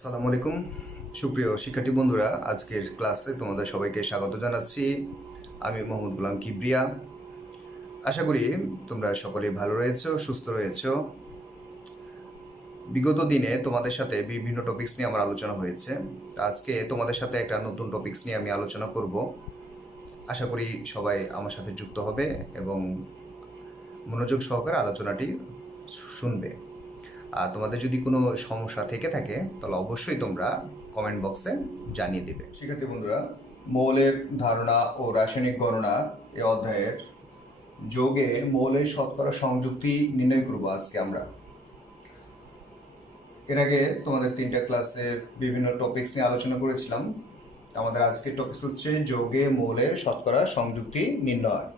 আসসালামু আলাইকুম সুপ্রিয় শিক্ষার্থী বন্ধুরা, আজকের ক্লাসে তোমাদের সবাইকে স্বাগত জানাচ্ছি। আমি মোহাম্মদ গোলাম কিবরিয়া। আশা করি তোমরা সকলেই ভালো রয়েছো, সুস্থ রয়েছো। বিগত দিনে তোমাদের সাথে বিভিন্ন টপিকস নিয়ে আমার আলোচনা হয়েছে। আজকে তোমাদের সাথে একটা নতুন টপিকস নিয়ে আমি আলোচনা করব। আশা করি সবাই আমার সাথে যুক্ত হবে এবং মনোযোগ সহকারে আলোচনাটি শুনবে। আর তোমাদের যদি কোনো সমস্যা থেকে থাকে তাহলে অবশ্যই তোমরা কমেন্ট বক্সে জানিয়ে দেবে। শিক্ষার্থী বন্ধুরা, মৌলের ধারণা ও রাসায়নিক গণনা এই অধ্যায়ের যোগে মৌলের শতকরা সংযুক্তি নির্ণয় করব আজকে আমরা। এর আগে তোমাদের 3টা ক্লাসে বিভিন্ন টপিকস নিয়ে আলোচনা করেছিলাম। আমাদের আজকের টপিকস হচ্ছে যোগে মৌলের শতকরা সংযুক্তি নির্ণয়।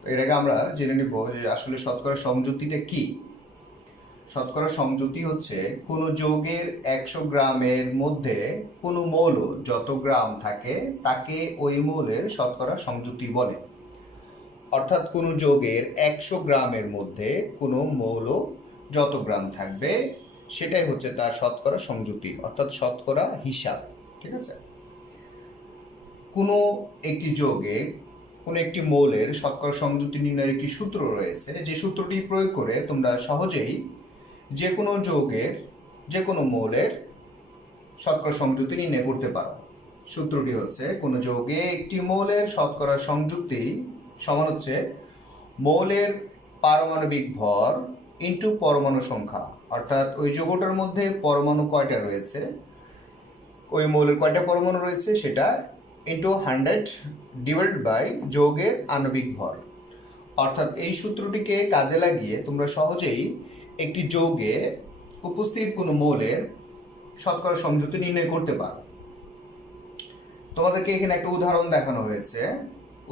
তো এর আগে আমরা জেনে নিব যে আসলে শতকরা সংযুক্তিটা কি। শতকরা সংযুক্তি হচ্ছে কোনো যৌগের 100 গ্রামের মধ্যে কোনো মৌল যত গ্রাম থাকে তাকে ওই মৌলের শতকরা সংযুক্তি বলে। অর্থাৎ কোনো যৌগের 100 গ্রামের মধ্যে কোনো মৌল যত গ্রাম থাকবে সেটাই হচ্ছে তার শতকরা সংযুক্তি, অর্থাৎ শতকরা হিসাব। ঠিক আছে? কোনো একটি যৌগে কোনো একটি মৌলের শতকরা সংযুক্তি নির্ণয়ের একটি সূত্র রয়েছে, যে সূত্রটি প্রয়োগ করে তোমরা সহজেই যে কোনো যৌগের যে কোনো মৌলের শতকরা সংযুক্তি নির্ণয় করতে পারো। সূত্রটি হচ্ছে কোনো যৌগে একটি মৌলের শতকরা সংযুক্তি সমান হচ্ছে মৌলের পারমাণবিক ভর ইন্টু পরমাণু সংখ্যা। অর্থাৎ ওই যৌগটার মধ্যে পরমাণু কয়টা রয়েছে, ওই মৌলের কয়টা পরমাণু রয়েছে সেটা ইন্টু 100 ডিভাইড বাই যৌগের আণবিক ভর। অর্থাৎ এই সূত্রটিকে কাজে লাগিয়ে তোমরা সহজেই একটি যৌগে উপস্থিত কোনো মৌলের শতকরা সংযুক্তি নির্ণয় করতে পারো। তোমাদেরকে এখানে একটা উদাহরণ দেখানো হয়েছে।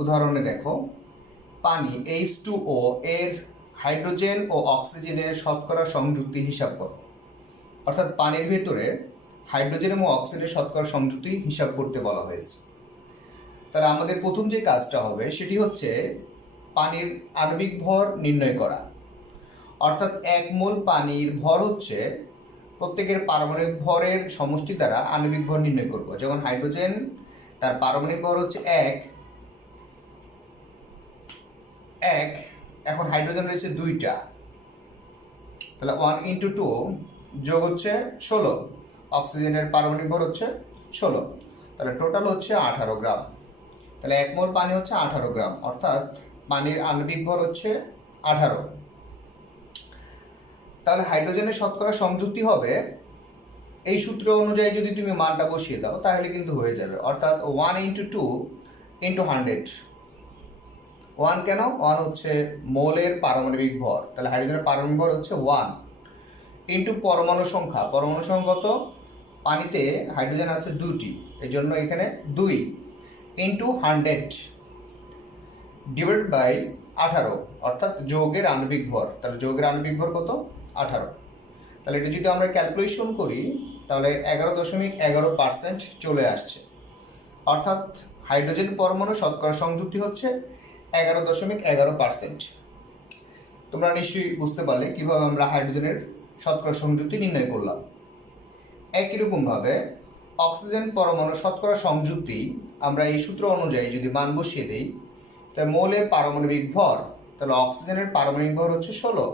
উদাহরণে দেখো, পানি H2O এর হাইড্রোজেন ও অক্সিজেনের শতকরা সংযুক্তি হিসাব করো। অর্থাৎ পানির ভেতরে হাইড্রোজেন এবং অক্সিজেনের শতকরা সংযুক্তি হিসাব করতে বলা হয়েছে। তাহলে আমাদের প্রথম যে কাজটা হবে সেটি হচ্ছে পানির আণবিক ভর নির্ণয় করা। অর্থাৎ 1 মোল পানির ভর হচ্ছে প্রত্যেকের পারমাণবিক ভরের সমষ্টি দ্বারা আণবিক ভর নির্ণয় করব। যেমন হাইড্রোজেন, তার পারমাণবিক ভর হচ্ছে 1, এখন হাইড্রোজেন রয়েছে 2টা, তাহলে 1 ইন্টু 2 যোগ হচ্ছে 16। অক্সিজেনের পারমাণবিক ভর হচ্ছে 16, তাহলে টোটাল হচ্ছে 18 গ্রাম। তাহলে 1 মোল পানি হচ্ছে 18 গ্রাম, অর্থাৎ পানির আণবিক ভর হচ্ছে 18। তাহলে হাইড্রোজেনের শতকরা সংযুক্তি হবে, এই সূত্র অনুযায়ী যদি তুমি মানটা বসিয়ে দাও তাহলে কিন্তু হয়ে যাবে। অর্থাৎ 1 ইন্টু 2 ইন্টু 100। 1 কেন? 1 হচ্ছে মৌলের পারমাণবিক ভর, তাহলে হাইড্রোজেনের পারমাণবিক ভর হচ্ছে 1 ইন্টু পরমাণু সংখ্যা। পরমাণু সংখ্যা কত? পানিতে হাইড্রোজেন আছে 2টি, এই জন্য এখানে 2 ইন্টু 100 ডিভাইড বাই 18, অর্থাৎ যৌগের আণবিক ভর। তাহলে যৌগের আণবিক ভর কত? 18। তাহলে এটা যদি আমরা ক্যালকুলেশন করি তাহলে 11.11% চলে আসছে। অর্থাৎ হাইড্রোজেন পরমাণু শতকরা সংযুক্তি হচ্ছে 11.11%। তোমরা নিশ্চয়ই বুঝতে পারলে কিভাবে আমরা হাইড্রোজেনের শতকরা সংযুক্তি নির্ণয় করলাম। একই রকমভাবে অক্সিজেন পরমাণু শতকরা সংযুক্তি আমরা এই সূত্র অনুযায়ী যদি মান বসিয়ে দিই, তাহলে মৌলের পারমাণবিক ভর, তাহলে অক্সিজেনের পারমাণবিক ভর হচ্ছে 16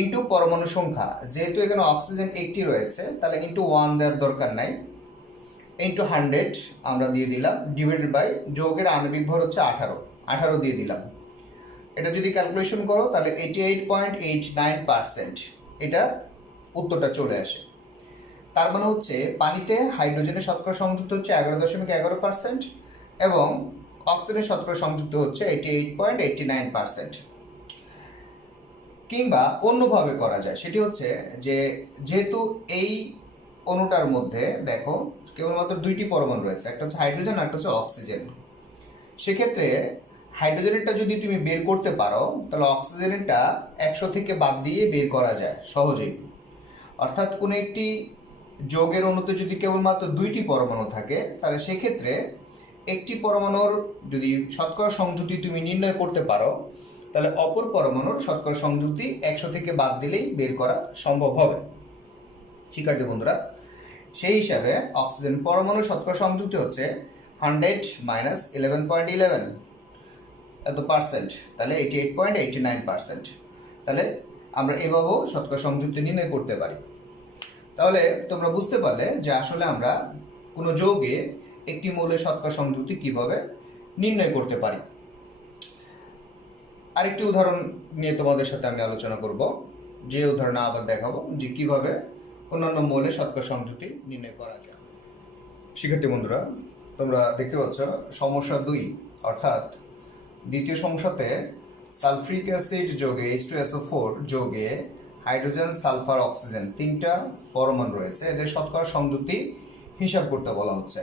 ইন্টু পরমাণু সংখ্যা। যেহেতু এখানে অক্সিজেন একটি রয়েছে তাহলে ইন্টু 1 দেওয়ার দরকার নাই, ইন্টু 100 আমরা দিয়ে দিলাম ডিভাইডেড বাই যৌগের আণবিক ভর হচ্ছে 18 দিয়ে দিলাম। এটা যদি ক্যালকুলেশন করো তাহলে 88.89% এটা উত্তরটা চলে আসে। তার মানে হচ্ছে পানিতে হাইড্রোজেনের শতকরা সংযুক্ত হচ্ছে 11.11% এবং অক্সিজেনের শতকরা সংযুক্ত হচ্ছে 88.89%। কিংবা অন্যভাবে করা যায়, সেটি হচ্ছে যে যেহেতু এই অণুটার মধ্যে দেখো কেবলমাত্র 2টি পরমাণু রয়েছে, একটা হচ্ছে হাইড্রোজেন আর একটা হচ্ছে অক্সিজেন। সেক্ষেত্রে হাইড্রোজেনেরটা যদি তুমি বের করতে পারো তাহলে অক্সিজেনেরটা 100 থেকে বাদ দিয়ে বের করা যায় সহজেই। অর্থাৎ কোনো একটি যৌগের অণুতে যদি কেবলমাত্র 2টি পরমাণু থাকে তাহলে সেক্ষেত্রে একটি পরমাণুর যদি শতকরা সংযুক্তি তুমি নির্ণয় করতে পারো তাহলে অপর পরমাণুর শতকরা সংযুক্তি 100 থেকে বাদ দিলেই বের করা সম্ভব হবে। শিক্ষার্থী বন্ধুরা, সেই হিসাবে অক্সিজেন পরমাণু শতকরা সংযুক্তি হচ্ছে 100 মাইনাস 11.11 এত পার্সেন্ট, তাহলে 88.89%। তাহলে আমরা এভাবেও শতকরা সংযুক্তি নির্ণয় করতে পারি। তাহলে তোমরা বুঝতে পারলে যে আসলে আমরা কোনো যৌগে একটি মৌলের শতকরা সংযুক্তি কিভাবে নির্ণয় করতে পারি। আরেকটি উদাহরণ নিয়ে তোমাদের সাথে আমি আলোচনা করব, যে উদাহরণ আবার দেখাবো যে কিভাবে অন্যান্য মৌলের শতকরা সংযুক্তি নির্ণয় করা যায়। শিক্ষার্থী বন্ধুরা, তোমরা দেখতে পাচ্ছ সমস্যা 2, অর্থাৎ দ্বিতীয় সমস্যাতে সালফ্রিক অ্যাসিড যোগে H2SO4 যোগে হাইড্রোজেন, সালফার, অক্সিজেন 3টা পরমাণু রয়েছে, এদের শতকরা সংযুক্তি হিসাব করতে বলা হচ্ছে।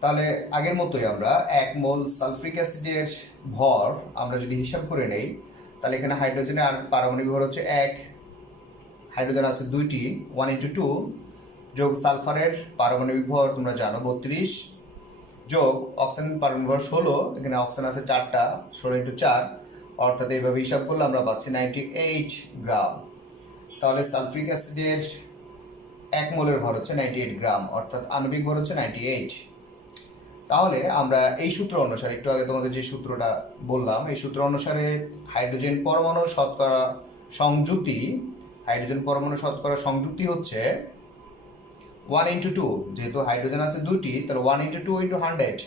তাহলে আগের মতোই আমরা 1 মোল সালফ্রিক অ্যাসিডের ভর আমরা যদি হিসাব করে নেই, তাহলে এখানে হাইড্রোজেনের আর পারমাণবিক ভর হচ্ছে 1, হাইড্রোজেন আছে 2টি 1:2, যোগ সালফারের পারমাণবিক ভর তোমরা জানো 32, যোগ অক্সিজেন পারমাণবিক ভর 16, এখানে অক্সিজেন আছে 4টা 16x4, অর্থাৎ এইভাবে হিসাব করলে আমরা পাচ্ছি 98 গ্রাম। তাহলে সালফ্রিক অ্যাসিডের 1 মোলের ভর হচ্ছে 98 গ্রাম, অর্থাৎ আণবিক ভর হচ্ছে 98। তাহলে আমরা এই সূত্র অনুসারে, একটু আগে তোমাদের যে সূত্রটা বললাম, এই সূত্র অনুসারে হাইড্রোজেন পরমাণু শতকরা সংযুক্তি, হাইড্রোজেন পরমাণু শতকরা সংযুক্তি হচ্ছে 1:2, যেহেতু হাইড্রোজেন আছে 2টি, তাহলে 1:2 × 100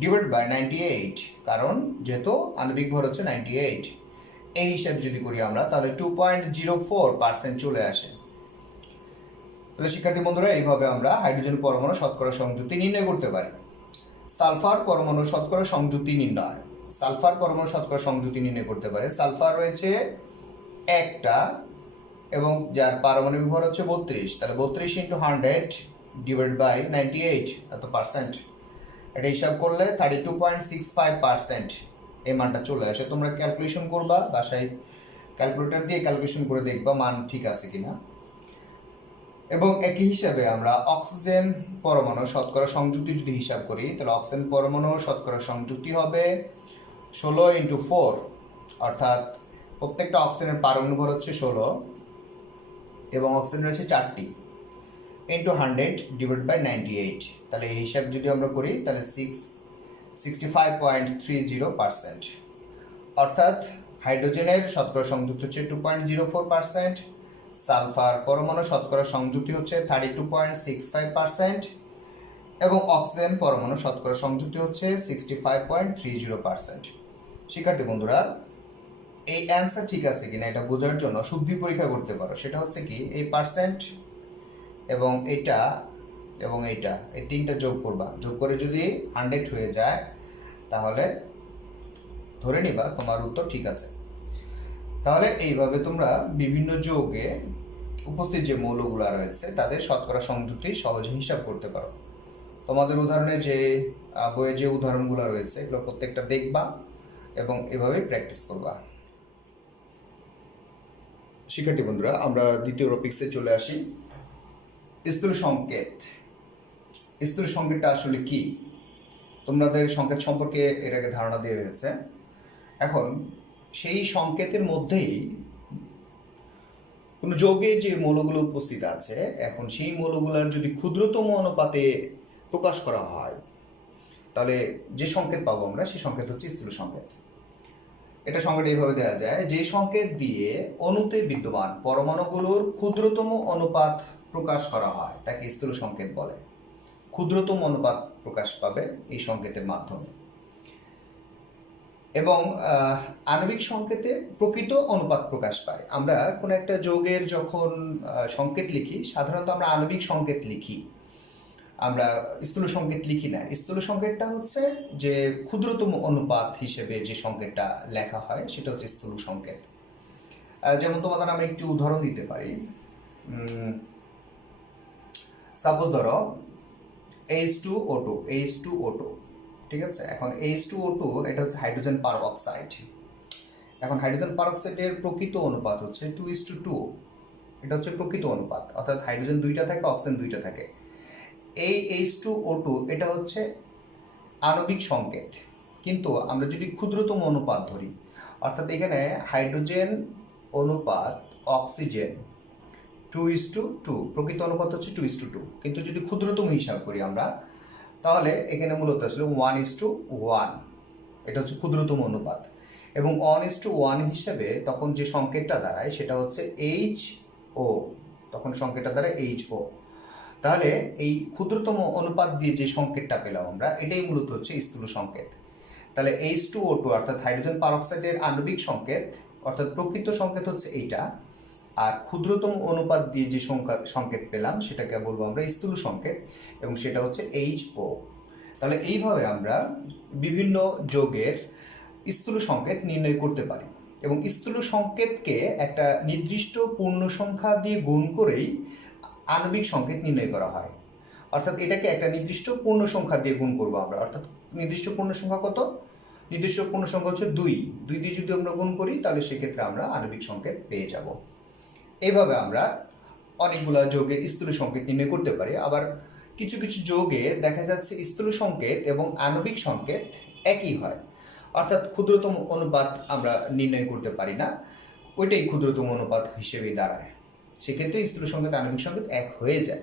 ডিভাইড বাই 98, কারণ যেহেতু আণবিক ভর হচ্ছে 98। এই হিসাব যদি করি আমরা, তাহলে 2.04% চলে আসে। তাহলে শিক্ষার্থী বন্ধুরা, এইভাবে আমরা হাইড্রোজেন পরমাণু শতকরা সংযুক্তি নির্ণয় করতে পারি। সালফার পরমাণু শতকরা সংযুক্তি নির্ণয়, সালফার পরমাণু শতকরা সংযুক্তি নির্ণয় করতে পারে। সালফার রয়েছে একটা এবং যার পারমাণবিক ভর হচ্ছে 32, তাহলে 32 × 100 ডিভাইড বাই 98 এত পার্সেন্ট, এটা হিসাব করলে 32.65% এই মানটা চলে আসে। তোমরা ক্যালকুলেশন করবা, বাসায় ক্যালকুলেটর দিয়ে ক্যালকুলেশন করে দেখবা মান ঠিক আছে কিনা। এবং একই হিসাবে আমরা অক্সিজেন পরমাণু শতকরা সংযুক্তি যদি হিসাব করি, তাহলে অক্সিজেন পরমাণু শতকরা সংযুক্তি হবে 16x4, অর্থাৎ প্রত্যেকটা অক্সিজেনের পারমাণবিক ভর হচ্ছে 16 এবং অক্সিজেন রয়েছে 4টি, ইন্টু 100 ডিভাইড বাই 98। তাহলে এই হিসাব যদি আমরা করি, তাহলে 65.30%, অর্থাৎ হাইড্রোজেনের শতকরা সংযুক্তি হচ্ছে 2.04%, সালফার পরমাণু শতকরা সংযুক্তি হচ্ছে 32.65% এবং অক্সিজেন পরমাণু শতকরা সংযুক্তি হচ্ছে 65.30%। শিক্ষার্থী বন্ধুরা, এই অ্যান্সার ঠিক আছে কিনা এটা বোঝার জন্য শুদ্ধি পরীক্ষা করতে পারো। সেটা হচ্ছে কি, এই পার্সেন্ট এবং এইটা এবং এইটা, এই 3টা যোগ করবা, যোগ করে যদি 100 হয়ে যায়, তাহলে ধরে নিবা তোমার উত্তর ঠিক আছে। তাহলে এইভাবে তোমরা বিভিন্ন যৌগে উপস্থিত যে মৌলগুলো রয়েছে তাদের শতকরা সংযুক্তি সহজে হিসাব করতে পারো। তোমাদের উদাহরণে যে বইয়ে যে উদাহরণগুলো রয়েছে এগুলো প্রত্যেকটা দেখবা এবং এভাবেই প্র্যাকটিস করবা। শিক্ষার্থী বন্ধুরা, আমরা দ্বিতীয় টপিক্সে চলে আসি। স্থূল সংকেত। স্থূল সংকেতটা আসলে কি? তোমাদের সংকেত সম্পর্কে এর আগে ধারণা দিয়ে হয়েছে। এখন সেই সংকেতের মধ্যেই কোনো যৌগে যে মৌলগুলো উপস্থিত আছে, এখন সেই মৌলগুলোর যদি ক্ষুদ্রতম অনুপাতে প্রকাশ করা হয়, তাহলে যে সংকেত পাবো আমরা, সেই সংকেত হচ্ছে স্থূল সংকেত। এটা সংকেত এইভাবে দেওয়া যায়, যে সংকেত দিয়ে অণুতে বিদ্যমান পরমাণুগুলোর ক্ষুদ্রতম অনুপাত প্রকাশ করা হয় তাকে স্থূল সংকেত বলে। ক্ষুদ্রতম অনুপাত প্রকাশ পাবে এই সংকেতের মাধ্যমে। এবং আণবিক সংকেতে প্রকৃত অনুপাত প্রকাশ পায়। আমরা কোনো একটা যৌগের যখন সংকেত লিখি, সাধারণত আমরা আণবিক সংকেত লিখি, আমরা স্থূল সংকেত লিখি না। স্থূল সংকেতটা হচ্ছে যে ক্ষুদ্রতম অনুপাত হিসেবে যে সংকেতটা লেখা হয় সেটা হচ্ছে স্থূল সংকেত। যেমন তোমাদের আমি একটি উদাহরণ দিতে পারি। সাপোজ ধরো H2O2, ঠিক আছে। এখন H2O2 এটা হচ্ছে হাইড্রোজেন পারঅক্সাইড। এখন হাইড্রোজেন পারঅক্সাইডের প্রকৃত অনুপাত হচ্ছে 2:2, এটা হচ্ছে প্রকৃত অনুপাত, অর্থাৎ হাইড্রোজেন 2টা থাকে, অক্সিজেন 2টা থাকে। এই H2O2 এটা হচ্ছে আণবিক সংকেত, কিন্তু আমরা যদি ক্ষুদ্রতম অনুপাত ধরি, অর্থাৎ এখানে হাইড্রোজেন অনুপাত অক্সিজেন 2:2, প্রকৃত অনুপাত হচ্ছে 2:2। কিন্তু যদি ক্ষুদ্রতম হিসাব করি আমরা, তাহলে এখানে মূলত আসলে 1:1, এটা হচ্ছে ক্ষুদ্রতম অনুপাত। এবং 1:1 হিসাবে তখন যে সংকেতটা দাঁড়ায় সেটা হচ্ছে HO, তখন সংকেতটা দাঁড়ায় HO। তাহলে এই ক্ষুদ্রতম অনুপাত দিয়ে যে সংকেতটা পেলাম আমরা, এটাই মূলত হচ্ছে স্থূল সংকেত। তাহলে H2O2 অর্থাৎ হাইড্রোজেন পারঅক্সাইডের আণবিক সংকেত অর্থাৎ প্রকৃত সংকেত হচ্ছে এইটা, আর ক্ষুদ্রতম অনুপাত দিয়ে যে সংকেত পেলাম সেটাকে বলবো আমরা স্থূল সংকেত, এবং সেটা হচ্ছে HO। তাহলে এইভাবে আমরা বিভিন্ন যৌগের স্থূল সংকেত নির্ণয় করতে পারি, এবং স্থূল সংকেতকে একটা নির্দিষ্ট পূর্ণ সংখ্যা দিয়ে গুণ করেই আণবিক সংকেত নির্ণয় করা হয়। অর্থাৎ এটাকে একটা নির্দিষ্ট পূর্ণ সংখ্যা দিয়ে গুণ করবো আমরা। অর্থাৎ নির্দিষ্ট পূর্ণ সংখ্যা কত? নির্দিষ্ট পূর্ণ সংখ্যা হচ্ছে 2 দিয়ে যদি আমরা গুণ করি তাহলে সেক্ষেত্রে আমরা আণবিক সংকেত পেয়ে যাব। এইভাবে আমরা অনেকগুলো যৌগের স্থূল সংকেত নির্ণয় করতে পারি। আবার কিছু কিছু যৌগে দেখা যাচ্ছে স্থূল সংকেত এবং আণবিক সংকেত একই হয়, অর্থাৎ ক্ষুদ্রতম অনুপাত আমরা নির্ণয় করতে পারি না, ওইটাই ক্ষুদ্রতম অনুপাত হিসেবে দাঁড়ায়। সেক্ষেত্রে স্থূল সংকেত আণবিক সংকেত এক হয়ে যায়।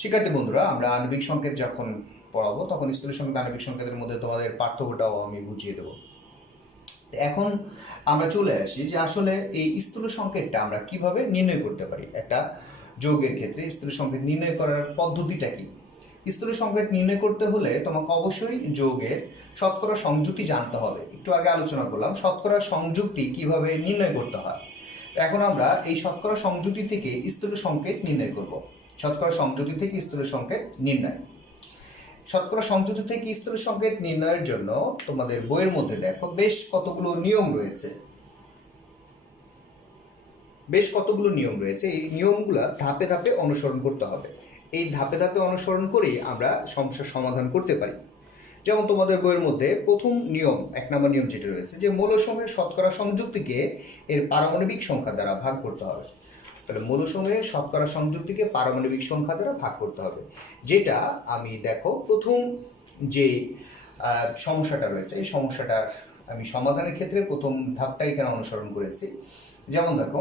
শিক্ষার্থী বন্ধুরা, আমরা আণবিক সংকেত যখন পড়াবো তখন স্থূল সংকেত আণবিক সংকেতের মধ্যে তোমাদের পার্থক্যটাও আমি বুঝিয়ে দেবো। এখন আমরা চলে আসি যে আসলে এই স্থূল সংকেতটা আমরা কিভাবে নির্ণয় করতে পারি। একটা যৌগের ক্ষেত্রে স্থূল সংকেত নির্ণয় করার পদ্ধতিটা কি? স্থূল সংকেত নির্ণয় করতে হলে তোমাকে অবশ্যই যৌগের শতকরা সংযুক্তি জানতে হবে। একটু আগে আলোচনা করলাম শতকরা সংযুক্তি কিভাবে নির্ণয় করতে হয়। এখন আমরা এই শতকরা সংযুক্তি থেকে স্থূল সংকেত নির্ণয় করব। শতকরা সংযুক্তি থেকে স্থূল সংকেত নির্ণয়। শতকরা সংযুক্তি থেকে স্থূল সংকেত নির্ণয়ের জন্য তোমাদের বইয়ের মধ্যে দেখো বেশ কতগুলো নিয়ম রয়েছে। এই নিয়মগুলো ধাপে ধাপে অনুসরণ করতে হবে। এই ধাপে ধাপে অনুসরণ করেই আমরা সমস্যার সমাধান করতে পারি। যেমন তোমাদের বইয়ের মধ্যে প্রথম নিয়ম, 1 নম্বর নিয়ম যেটা রয়েছে যে মৌলসমূহের শতকরা সংযুক্তিকে এর পারমাণবিক সংখ্যা দ্বারা ভাগ করতে হবে। তাহলে মৌলসমূহের শতকরা সংযুক্তিকে পারমাণবিক সংখ্যা দ্বারা ভাগ করতে হবে, যেটা আমি দেখো প্রথম যে সমস্যাটা রয়েছে এই সমস্যাটার আমি সমাধানের ক্ষেত্রে প্রথম ধাপটা এখানে অনুসরণ করেছি। যেমন দেখো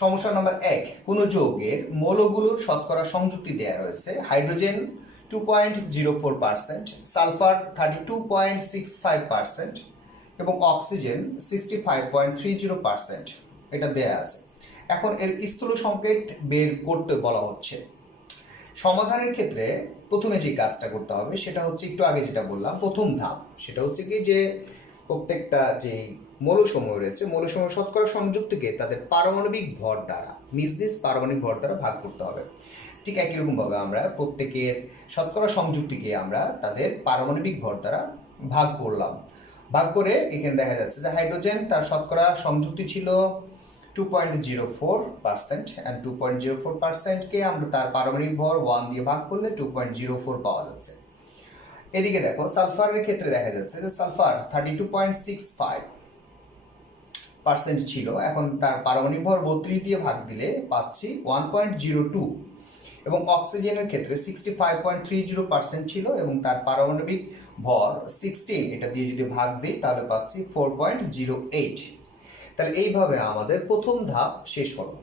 সমস্যা নাম্বার 1, কোনো যৌগের মৌলগুলোর শতকরা সংযুক্তি দেওয়া রয়েছে। হাইড্রোজেন 2.04%, সালফার 32.65% এবং অক্সিজেন 65.30%, এটা দেয়া আছে। এখন এর স্থূল সংকেত বের করতে বলা হচ্ছে। সমাধানের ক্ষেত্রে প্রথমে যে কাজটা করতে হবে সেটা হচ্ছে একটু আগে যেটা বললাম প্রথম ধাপ, সেটা হচ্ছে কি যে প্রত্যেকটা যে মৌলসমূহ রয়েছে মৌলসমূহ শতকরা সংযুক্তিকে তাদের পারমাণবিক ভর দ্বারা নিজ নিজ পারমাণবিক ভর দ্বারা ভাগ করতে হবে। ঠিক একই রকমভাবে আমরা প্রত্যেকের শতকরা সংযুক্তিকে আমরা তাদের পারমাণবিক ভর দ্বারা ভাগ করলাম। ভাগ করে এখানে দেখা যাচ্ছে যে হাইড্রোজেন তার শতকরা সংযুক্তি ছিল 2.04%, and 2.04% কে আমরা তার পারমাণবিক ভর 1 দিয়ে ভাগ করলে 2.04 পাওয়া যাচ্ছে। এদিকে দেখো সালফারের ক্ষেত্রে দেখা যাচ্ছে যে সালফার 32.65% ছিল, এখন তার পারমাণবিক ভর 32 দিয়ে ভাগ দিলে পাচ্ছি 1.02, এবং অক্সিজেনের ক্ষেত্রে 65.30% ছিল এবং তার পারমাণবিক ভর 16, এটা দিয়ে যদি ভাগ দিই তাহলে পাচ্ছি 4.08। তাহলে এইভাবে আমাদের প্রথম ধাপ শেষ হলো।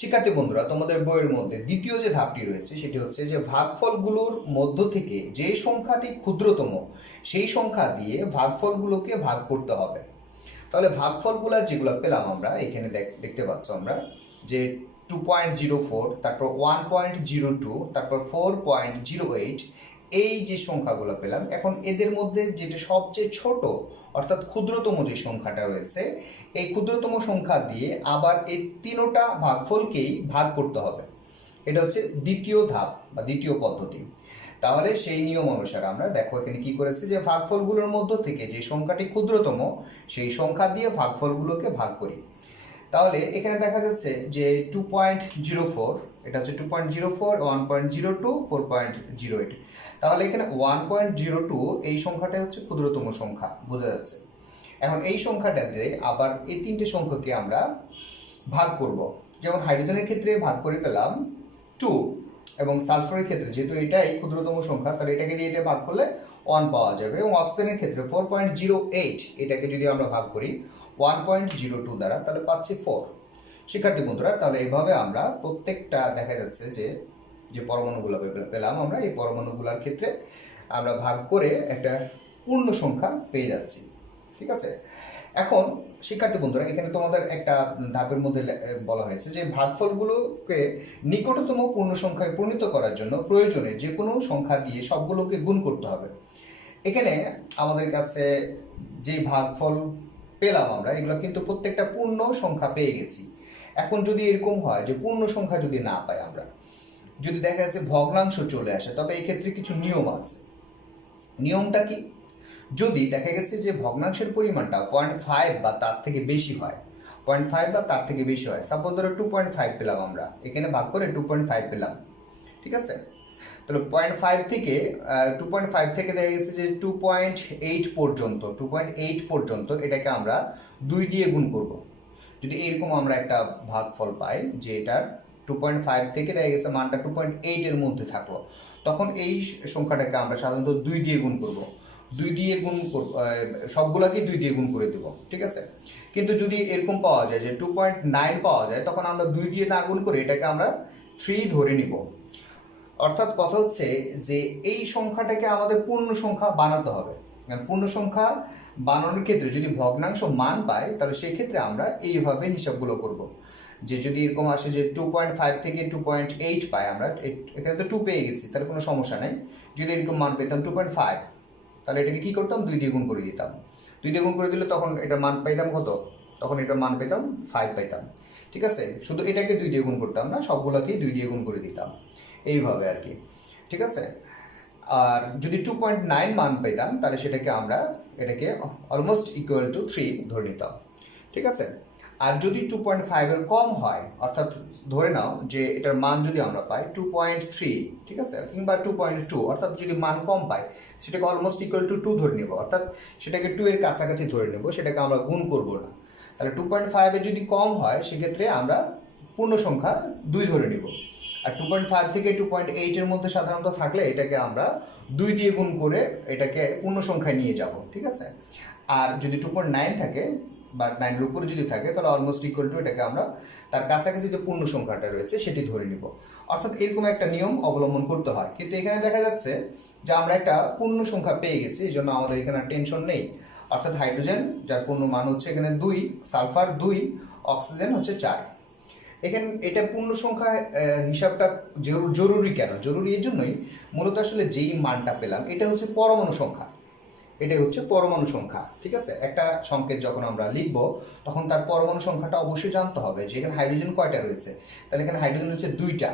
শিক্ষার্থী বন্ধুরা, তোমাদের বইয়ের মধ্যে দ্বিতীয় যে ধাপটি রয়েছে সেটি হচ্ছে যে ভাগফলগুলোর মধ্য থেকে যে সংখ্যাটি ক্ষুদ্রতম সেই সংখ্যা দিয়ে ভাগফলগুলোকে ভাগ করতে হবে। তাহলে ভাগফলগুলো যেগুলো পেলাম আমরা এখানে দেখতে পাচ্ছ আমরা যে 2.04, তারপর 1.02, তারপর 4.08, এই যে সংখ্যাগুলো পেলাম। এখন এদের মধ্যে যেটা সবচেয়ে ছোট অর্থাৎ ক্ষুদ্রতম যে সংখ্যাটা রয়েছে এই ক্ষুদ্রতম সংখ্যা দিয়ে আবার এই তিনটা ভাগফলকেই ভাগ করতে হবে। এটা হচ্ছে দ্বিতীয় ধাপ বা দ্বিতীয় পদ্ধতি। তাহলে সেই নিয়ম অনুসারে আমরা দেখো এখানে কি করেছি যে ভাগফলগুলোর মধ্য থেকে যে সংখ্যাটি ক্ষুদ্রতম সেই সংখ্যা দিয়ে ভাগফলগুলোকে ভাগ করি। তাহলে এখানে দেখা যাচ্ছে যে 2.04, এটা হচ্ছে 2.04, 1.02, 4.08। তাহলে এখানে 1.02 এই সংখ্যাটা হচ্ছে ক্ষুদ্রতম সংখ্যা, বোঝা যাচ্ছে। এখন এই সংখ্যাটা দিয়ে আবার এই তিনটে সংখ্যাকে আমরা ভাগ করব। যেমন হাইড্রোজেনের ক্ষেত্রে ভাগ করে পেলাম 2, এবং সালফারের ক্ষেত্রে যেহেতু এটাই ক্ষুদ্রতম সংখ্যা তাহলে এটাকে দিয়ে এটা ভাগ করলে 1 পাওয়া যাবে, এবং অক্সিজেনের ক্ষেত্রে 4.08, এটাকে যদি আমরা ভাগ করি 1.02 দ্বারা তাহলে পাচ্ছি 4। শিক্ষার্থী বন্ধুরা, তাহলে এইভাবে আমরা প্রত্যেকটা দেখা যাচ্ছে যে যে পরমাণুগুলো পেলাম আমরা, এই পরমাণুগুলোর ক্ষেত্রে আমরা ভাগ করে একটা পূর্ণ সংখ্যা পেয়ে যাচ্ছি। ঠিক আছে, এখন শিক্ষার্থী বন্ধুরা, এখানে তোমাদের একটা ধাপের মধ্যে বলা হয়েছে যে ভাগফলগুলোকে নিকটতম পূর্ণ সংখ্যায় পরিণত করার জন্য প্রয়োজনে যে কোনো সংখ্যা দিয়ে সবগুলোকে গুণ করতে হবে। এখানে আমাদের কাছে যে ভাগফল পেলাম আমরা, এগুলো কিন্তু প্রত্যেকটা পূর্ণ সংখ্যা পেয়ে গেছি। এখন যদি এরকম হয় যে পূর্ণ সংখ্যা যদি না পাই আমরা, যদি দেখা যাচ্ছে ভগ্নাংশ চলে আসে, তবে এই ক্ষেত্রে কিছু নিয়ম আছে। নিয়মটা কি? যদি দেখা গেছে যে ভগ্নাংশের পরিমাণটা 0.5 বা তার থেকে বেশি হয়, 0.5 বা তার থেকে বেশি হয়, সাপোজ ধরো 2.5 পেলাম আমরা, এখানে ভাগ করে 2.5 পেলাম। ঠিক আছে, তাহলে 0.5 থেকে 2.5 থেকে দেখা গেছে যে 2.8 পর্যন্ত, 2.8 পর্যন্ত এটাকে আমরা 2 দিয়ে গুণ করব। যদি এরকম আমরা একটা ভাগফল পাই যে এটার 2.5 থেকে দেখা গেছে মানটা 2.8 এর মধ্যে থাকলো, তখন এই সংখ্যাটাকে আমরা সাধারণত 2 দিয়ে গুণ করব। 2 দিয়ে গুণ সবগুলাকেই 2 দিয়ে গুণ করে দেব। ঠিক আছে, কিন্তু যদি এরকম পাওয়া যায় যে 2.9 পাওয়া যায়, তখন আমরা 2 দিয়ে না গুণ করে এটাকে আমরা 3 ধরে নিব। অর্থাৎ কথা হচ্ছে যে এই সংখ্যাটাকে আমাদের পূর্ণ সংখ্যা বানাতে হবে। পূর্ণ সংখ্যা বানানোর ক্ষেত্রে যদি ভগ্নাংশ মান পাই, তাহলে সেই ক্ষেত্রে আমরা এইভাবে হিসাবগুলো করব। যে যদি এরকম আসে যে 2.5 থেকে 2.8 পাই আমরা, এখানে তো 2 পেয়ে গেছি, তাহলে কোনো সমস্যা নেই। যদি এরকম মান পেতাম 2.5, তাহলে এটাকে কী করতাম? 2 দিয়ে গুণ করে দিতাম। 2 দিয়ে গুণ করে দিলে তখন এটার মান পাইতাম কত? তখন এটার মান পেতাম 5 পাইতাম। ঠিক আছে, শুধু এটাকে 2 দিয়ে গুণ করতাম না, সবগুলোকেই 2 দিয়ে গুণ করে দিতাম, এইভাবে আর কি। ঠিক আছে, আর যদি 2.9 মান পেতাম, তাহলে সেটাকে আমরা এটাকে অলমোস্ট ইকুয়াল টু 3 ধরে নিতাম। ঠিক আছে, আর যদি 2.5 এর কম হয়, অর্থাৎ ধরে নাও যে এটার মান যদি আমরা পাই 2.3, ঠিক আছে, কিংবা 2.2, অর্থাৎ যদি মান কম পাই, সেটাকে অলমোস্ট ইকুয়াল টু 2 ধরে নেব, অর্থাৎ সেটাকে 2 এর কাছাকাছি ধরে নেব, সেটাকে আমরা গুণ করব না। তাহলে 2.5 এর যদি কম হয়, সেক্ষেত্রে আমরা পূর্ণ সংখ্যা 2 ধরে নিব। আর 2.5 থেকে 2.8 এর মধ্যে সাধারণত থাকলে এটাকে আমরা 2 দিয়ে গুণ করে এটাকে পূর্ণ সংখ্যায় নিয়ে যাব। ঠিক আছে, আর যদি 2.9 থাকে বা 9 এর উপরে যদি থাকে, তাহলে অলমোস্ট ইকুয়াল টু এটাকে আমরা তার কাছাকাছি যে পূর্ণ সংখ্যাটা রয়েছে সেটি ধরে নিব। অর্থাৎ এরকম একটা নিয়ম অবলম্বন করতে হয়। কিন্তু এখানে দেখা যাচ্ছে যে আমরা একটা পূর্ণ সংখ্যা পেয়ে গেছি, এই জন্য আমাদের এখানে টেনশন নেই। অর্থাৎ হাইড্রোজেন, যার পূর্ণ মান হচ্ছে এখানে 2, সালফার 2, অক্সিজেন হচ্ছে 4। এখানে এটা পূর্ণ সংখ্যা হিসাবটা জরুরি কেন? জরুরি এই জন্যই, মূলত আসলে যেই মানটা পেলাম এটা হচ্ছে পরমাণু সংখ্যা, এটাই হচ্ছে পরমাণু সংখ্যা। ঠিক আছে, একটা সংকেত যখন আমরা লিখব, তখন তার পরমাণু সংখ্যাটা অবশ্যই জানতে হবে যে এখানে হাইড্রোজেন কয়টা রয়েছে। তাহলে এখানে হাইড্রোজেন রয়েছে 2টা,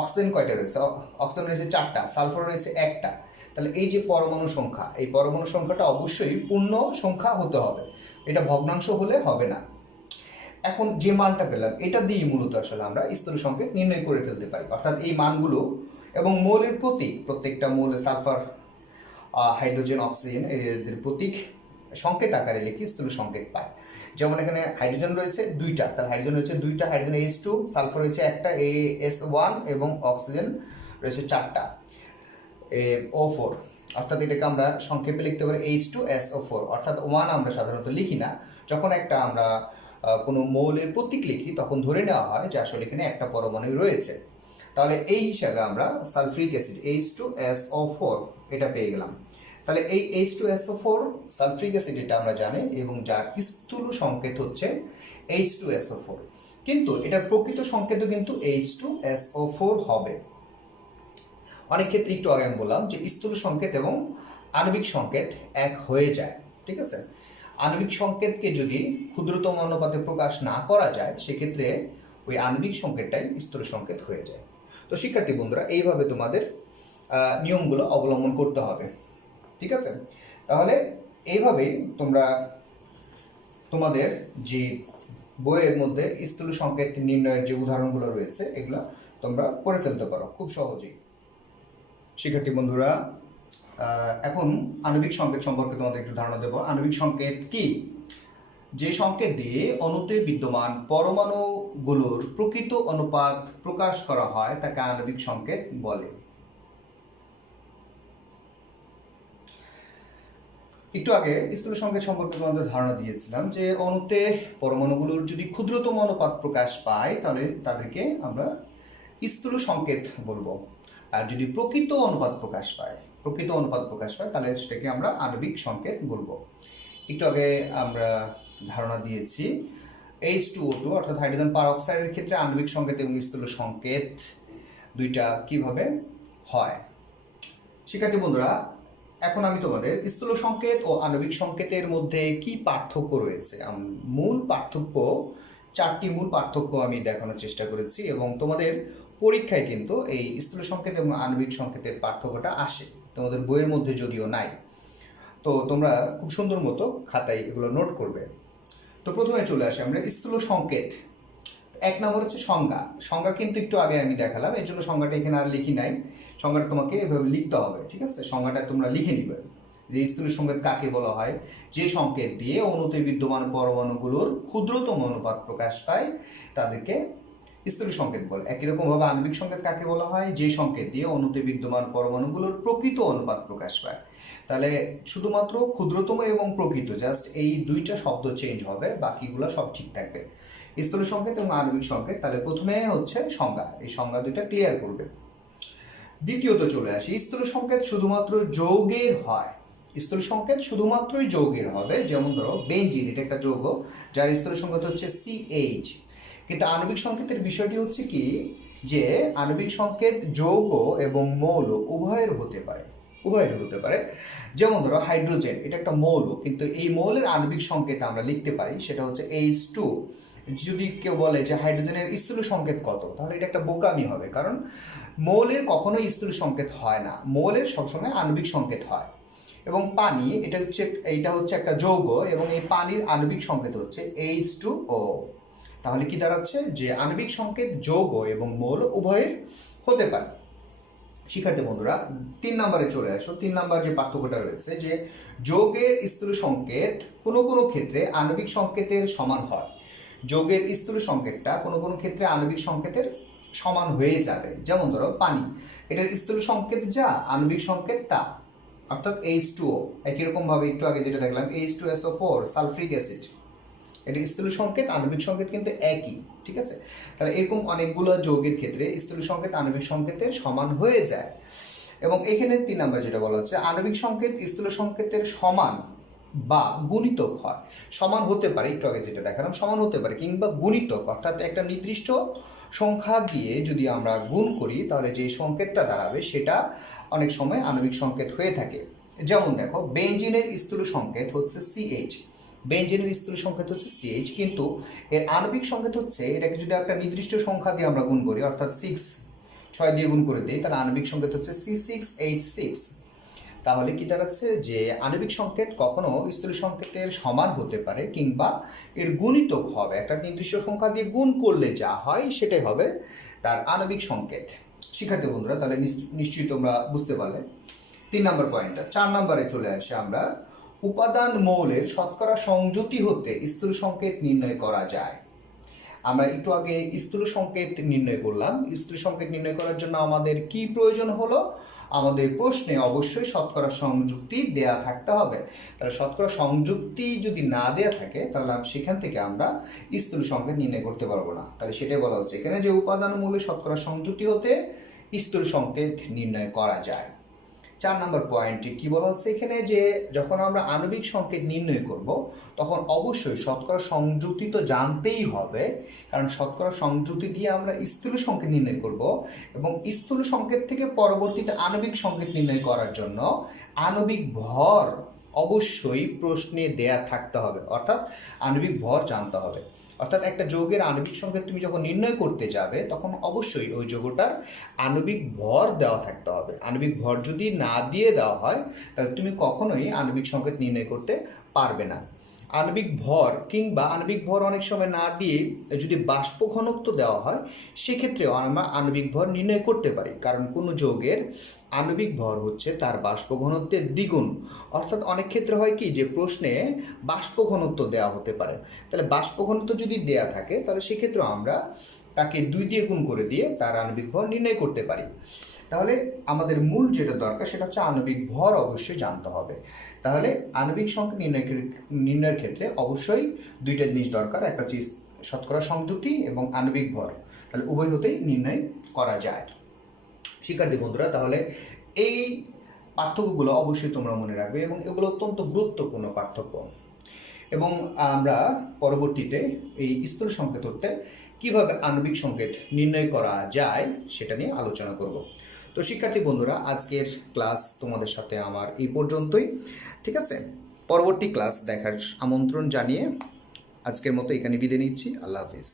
অক্সিজেন কয়টা রয়েছে? অক্সিজেন রয়েছে 4টা, সালফার রয়েছে 1টা। তাহলে এই যে পরমাণু সংখ্যা, এই পরমাণু সংখ্যাটা অবশ্যই পূর্ণ সংখ্যা হতে হবে, এটা ভগ্নাংশ হলে হবে না। এখন যে মানটা পেলাম, এটা দিয়েই মূলত আসলে আমরা স্থূল সংকেত নির্ণয় করে ফেলতে পারি। অর্থাৎ এই মানগুলো এবং মৌলের প্রতীক, প্রত্যেকটা মৌলে সালফার, হাইড্রোজেন, অক্সিজেন, এদের প্রতীক সংকেত আকারে লিখে স্থূল সংকেত পায়। যেমন এখানে হাইড্রোজেন রয়েছে 2টা, তার হাইড্রোজেন রয়েছে 2টা, হাইড্রোজেন H2, সালফার রয়েছে 1টা, AS1, এবং অক্সিজেন রয়েছে 4টা, O4। অর্থাৎ এটাকে আমরা সংক্ষেপে লিখতে পারি H2SO4। অর্থাৎ 1 আমরা সাধারণত লিখি না, যখন একটা আমরা কোনো মৌলের প্রতীক লিখি তখন ধরে নেওয়া হয় যে আসলে এখানে একটা পরমাণু রয়েছে। তাহলে এই হিসাবে আমরা সালফ্রিক অ্যাসিড H2SO4 এটা পেয়ে গেলাম। তাহলে এই H2SO4 সালফ্রিক অ্যাসিড, এটা আমরা জানি, এবং যার স্থূল সংকেত হচ্ছে H2SO4, কিন্তু এটার প্রকৃত সংকেতও কিন্তু H2SO4 হবে। অনেক ক্ষেত্রে একটু আগে আমি বললাম যে স্থূল সংকেত এবং আণবিক সংকেত এক হয়ে যায়। ঠিক আছে, আণবিক সংকেতকে যদি ক্ষুদ্রতম অনুপাতে প্রকাশ না করা যায়, সেক্ষেত্রে ওই আণবিক সংকেতটাই স্থূল সংকেত হয়ে যায়। তো শিক্ষার্থী বন্ধুরা, এইভাবে তোমাদের নিয়মগুলো অবলম্বন করতে হবে। ঠিক আছে, তাহলে এইভাবে তোমরা তোমাদের যে বইয়ের মধ্যে স্থূল সংকেত নির্ণয়ের যে উদাহরণগুলো রয়েছে, এগুলো তোমরা করে ফেলতে পারো খুব সহজেই। শিক্ষার্থী বন্ধুরা, এখন আণবিক সংকেত সম্পর্কে তোমাদের একটু ধারণা দেব। আণবিক সংকেত কি? যে সংকেত দিয়ে অণুতে বিদ্যমান পরমাণুগুলোর প্রকৃত অনুপাত প্রকাশ করা হয় তাকে আণবিক সংকেত বলে। একটু আগে স্থূল সংকেত সম্পর্কে তোমাদের ধারণা দিয়েছিলাম যে অণুতে পরমাণুগুলোর যদি ক্ষুদ্রতম অনুপাত প্রকাশ পায় তাহলে তাদেরকে আমরা স্থূল সংকেত বলবো, আর যদি প্রকৃত অনুপাত প্রকাশ পায় তাহলে সেটাকে আমরা আণবিক সংকেত বলবো। একটু আগে আমরা ধারণা দিয়েছি H2O2 অর্থাৎ হাইড্রোজেন পারঅক্সাইডের ক্ষেত্রে আণবিক সংকেত এবং স্থূল সংকেত দুইটা কিভাবে হয়। শিক্ষার্থী বন্ধুরা, এখন আমি তোমাদের স্থূল সংকেত ও আণবিক সংকেতের মধ্যে কি পার্থক্য রয়েছে, মূল পার্থক্য, চারটি মূল পার্থক্য আমি দেখানোর চেষ্টা করেছি এবং তোমাদের পরীক্ষায় কিন্তু এই স্থূল সংকেত এবং আণবিক সংকেতের পার্থক্যটা আসে, তোমাদের বইয়ের মধ্যে যদিও নাই। তো তোমরা খুব সুন্দর মতো খাতায় এগুলো নোট করবে। তো প্রথমে চলে আসে আমরা স্থূল সংকেত। এক নম্বর হচ্ছে সংজ্ঞা কিন্তু একটু আগে আমি দেখালাম, এর জন্য সংজ্ঞাটা এখানে আর লিখি নাই, সংজ্ঞাটা তোমাকে এভাবে লিখতে হবে, ঠিক আছে? সংজ্ঞাটা তোমরা লিখে নিবে যে স্থূল সংকেত কাকে বলা হয়, যে সংকেত দিয়ে অণুতে বিদ্যমান পরমাণুগুলোর ক্ষুদ্রতম অনুপাত প্রকাশ পায় তাদেরকে স্থূল সংকেত বলে। একই রকম ভাবে আণবিক সংকেত কাকে বলা হয়, যে সংকেত দিয়ে অণুতে বিদ্যমান পরমাণুগুলোর প্রকৃত অনুপাত প্রকাশ পায়। তাহলে শুধুমাত্র ক্ষুদ্রতম এবং প্রকৃত, জাস্ট এই দুইটা শব্দ চেঞ্জ হবে, বাকিগুলো সব ঠিক থাকবে। স্থূল সংকেত এবং আণবিক সংকেত, তাহলে প্রথমে হচ্ছে সংজ্ঞা, এই সংজ্ঞা দুইটা ক্লিয়ার করবে। দ্বিতীয়ত চলে আসি, স্থূল সংকেত শুধুমাত্র যৌগের হয়, স্থূল সংকেত শুধুমাত্রই যৌগের হবে। যেমন ধরো বেঞ্জিন, এটা একটা যৌগ যার স্থূল সংকেত হচ্ছে CH, কিন্তু আণবিক সংকেতের বিষয়টি হচ্ছে কি যে আণবিক সংকেত যৌগ এবং মৌল উভয়ের হতে পারে। যেমন ধরো হাইড্রোজেন, এটা একটা মৌল, কিন্তু এই মৌলের আণবিক সংকেত আমরা লিখতে পারি, সেটা হচ্ছে H2। যদি কেউ বলে যে হাইড্রোজেনের স্থূল সংকেত কত, তাহলে এটা একটা বোকামি হবে, কারণ মৌলের কখনোই স্থূল সংকেত হয় না, মৌলের সবসময় আণবিক সংকেত হয়। এবং পানি, এটা হচ্ছে একটা যৌগ এবং এই পানির আণবিক সংকেত হচ্ছে H2O। তাহলে কি দাঁড়াচ্ছে যে আণবিক সংকেত যৌগ এবং মৌল উভয়ের হতে পারে। শিক্ষার্থী বন্ধুরা, 3 নম্বরে চলে আসো। 3 নম্বর যে পার্থক্যটা রয়েছে যে যৌগের স্থূল সংকেত কোনো কোনো ক্ষেত্রে আণবিক সংকেতের সমান হয়। যৌগের স্থূল সংকেতটা কোনো কোনো ক্ষেত্রে আণবিক সংকেতের সমান হয়ে যাবে। যেমন ধরো পানি, এটার স্থূল সংকেত যা, আণবিক সংকেত তা, অর্থাৎ H2O। একই রকম ভাবে একটু আগে যেটা দেখলাম H2SO4 সালফ্রিক অ্যাসিড, এটা স্থূল সংকেত আণবিক সংকেত কিন্তু একই, ঠিক আছে? তাহলে এরকম অনেকগুলো যৌগের ক্ষেত্রে স্থূল সংকেত আণবিক সংকেতের সমান হয়ে যায়। এবং এখানে 3 নম্বর যেটা বলা হচ্ছে, আণবিক সংকেত স্থূল সংকেতের সমান বা গুণিতক হয়। সমান হতে পারে, একটু আগে যেটা দেখালাম, সমান হতে পারে কিংবা গুণিতক, অর্থাৎ একটা নির্দিষ্ট সংখ্যা দিয়ে যদি আমরা গুণ করি তাহলে যে সংকেতটা দাঁড়াবে সেটা অনেক সময় আণবিক সংকেত হয়ে থাকে। যেমন দেখো বেঞ্জিনের স্থূল সংকেত হচ্ছে CH, বেঞ্জিনের স্থূল সংকেত হচ্ছে CH, কিন্তু এর আণবিক সংকেত হচ্ছে, এটাকে যদি একটা নির্দিষ্ট সংখ্যা দিয়ে আমরা গুণ করি, অর্থাৎ 6 দিয়ে গুণ করে দিই, তাহলে আণবিক সংকেত হচ্ছে C6H6। তাহলে কি দাঁড়াচ্ছে যে আণবিক সংকেত কখনো স্থূল সংকেতের সমান হতে পারে কিংবা এর গুণিতক হবে, একটা নির্দিষ্ট সংখ্যা দিয়ে গুণ করলে যা হয় সেটাই হবে তার আণবিক সংকেত। শিক্ষার্থী বন্ধুরা, তাহলে নিশ্চয়ই তোমরা বুঝতে পারলে 3 নম্বর পয়েন্টটা। 4 নম্বরে চলে আসে আমরা, উপাদান মৌলের শতকরা সংযুতি হতে স্থূল সংকেত নির্ণয় করা যায়। আমরা একটু আগে স্থূল সংকেত নির্ণয় করলাম। স্থূল সংকেত নির্ণয় করার জন্য আমাদের কি প্রয়োজন হলো, আমাদের প্রশ্নে অবশ্যই শতকরা সংযুক্তি দেয়া থাকতে হবে। তাহলে শতকরা সংযুক্তি যদি না দেয়া থাকে তাহলে সেখান থেকে আমরা স্থূল সংকেত নির্ণয় করতে পারবো না। তাহলে সেটাই বলা হচ্ছে এখানে যে উপাদান মৌলের শতকরা সংযুক্তি হতে স্থূল সংকেত নির্ণয় করা যায়। 4 নম্বর পয়েন্টে কি বলা হচ্ছে এখানে, যে যখন আমরা আণবিক সংকেত নির্ণয় করব তখন অবশ্যই শতকরা সংযুক্তি তো জানতেই হবে, কারণ শতকরা সংযুক্তি দিয়ে আমরা স্থূল সংকেত নির্ণয় করব এবং স্থূল সংকেত থেকে পরবর্তীতে আণবিক সংকেত নির্ণয় করার জন্য আণবিক ভর অবশ্যই প্রশ্নে দেয়া থাকতে হবে, অর্থাৎ আণবিক ভর জানতে হবে। অর্থাৎ একটা যৌগের আণবিক সংকেত তুমি যখন নির্ণয় করতে যাবে তখন অবশ্যই ওই যৌগটার আণবিক ভর দেওয়া থাকতে হবে। আণবিক ভর যদি না দিয়ে দেওয়া হয় তাহলে তুমি কখনোই আণবিক সংকেত নির্ণয় করতে পারবে না। আণবিক ভর কিংবা আণবিক ভর অনেক সময় না দিয়ে যদি বাষ্প ঘনত্ব দেওয়া হয় সেক্ষেত্রেও আমরা আণবিক ভর নির্ণয় করতে পারি, কারণ কোনো যৌগের আণবিক ভর হচ্ছে তার বাষ্প ঘনত্বের দ্বিগুণ। অর্থাৎ অনেক ক্ষেত্রে হয় কি যে প্রশ্নে বাষ্প ঘনত্ব দেওয়া হতে পারে, তাহলে বাষ্প ঘনত্ব যদি দেওয়া থাকে তাহলে সেক্ষেত্রে আমরা তাকে 2 দিয়ে গুণ করে দিয়ে তার আণবিক ভর নির্ণয় করতে পারি। তাহলে আমাদের মূল যেটা দরকার সেটা হচ্ছে আণবিক ভর অবশ্যই জানতে হবে। তাহলে আণবিক সংখ্যা নির্ণয়ের ক্ষেত্রে অবশ্যই দুইটা জিনিস দরকার, একটা হচ্ছে শতকরা সংযুক্তি এবং আণবিক ভর, তাহলে উভয় হতেই নির্ণয় করা যায়। শিক্ষার্থী বন্ধুরা, তাহলে এই পার্থক্যগুলো অবশ্যই তোমরা মনে রাখবে এবং এগুলো অত্যন্ত গুরুত্বপূর্ণ পার্থক্য। এবং আমরা পরবর্তীতে এই স্থূল সংকেত তত্ত্বে কীভাবে আণবিক সংকেত নির্ণয় করা যায় সেটা নিয়ে আলোচনা করব। তো শিক্ষার্থী বন্ধুরা, আজকের ক্লাস তোমাদের সাথে আমার এই পর্যন্তই। ঠিক আছে, পরবর্তী ক্লাস দেখার আমন্ত্রণ জানিয়ে আজকের মতো এখানে বিদায় নিচ্ছি। আল্লাহ হাফিজ।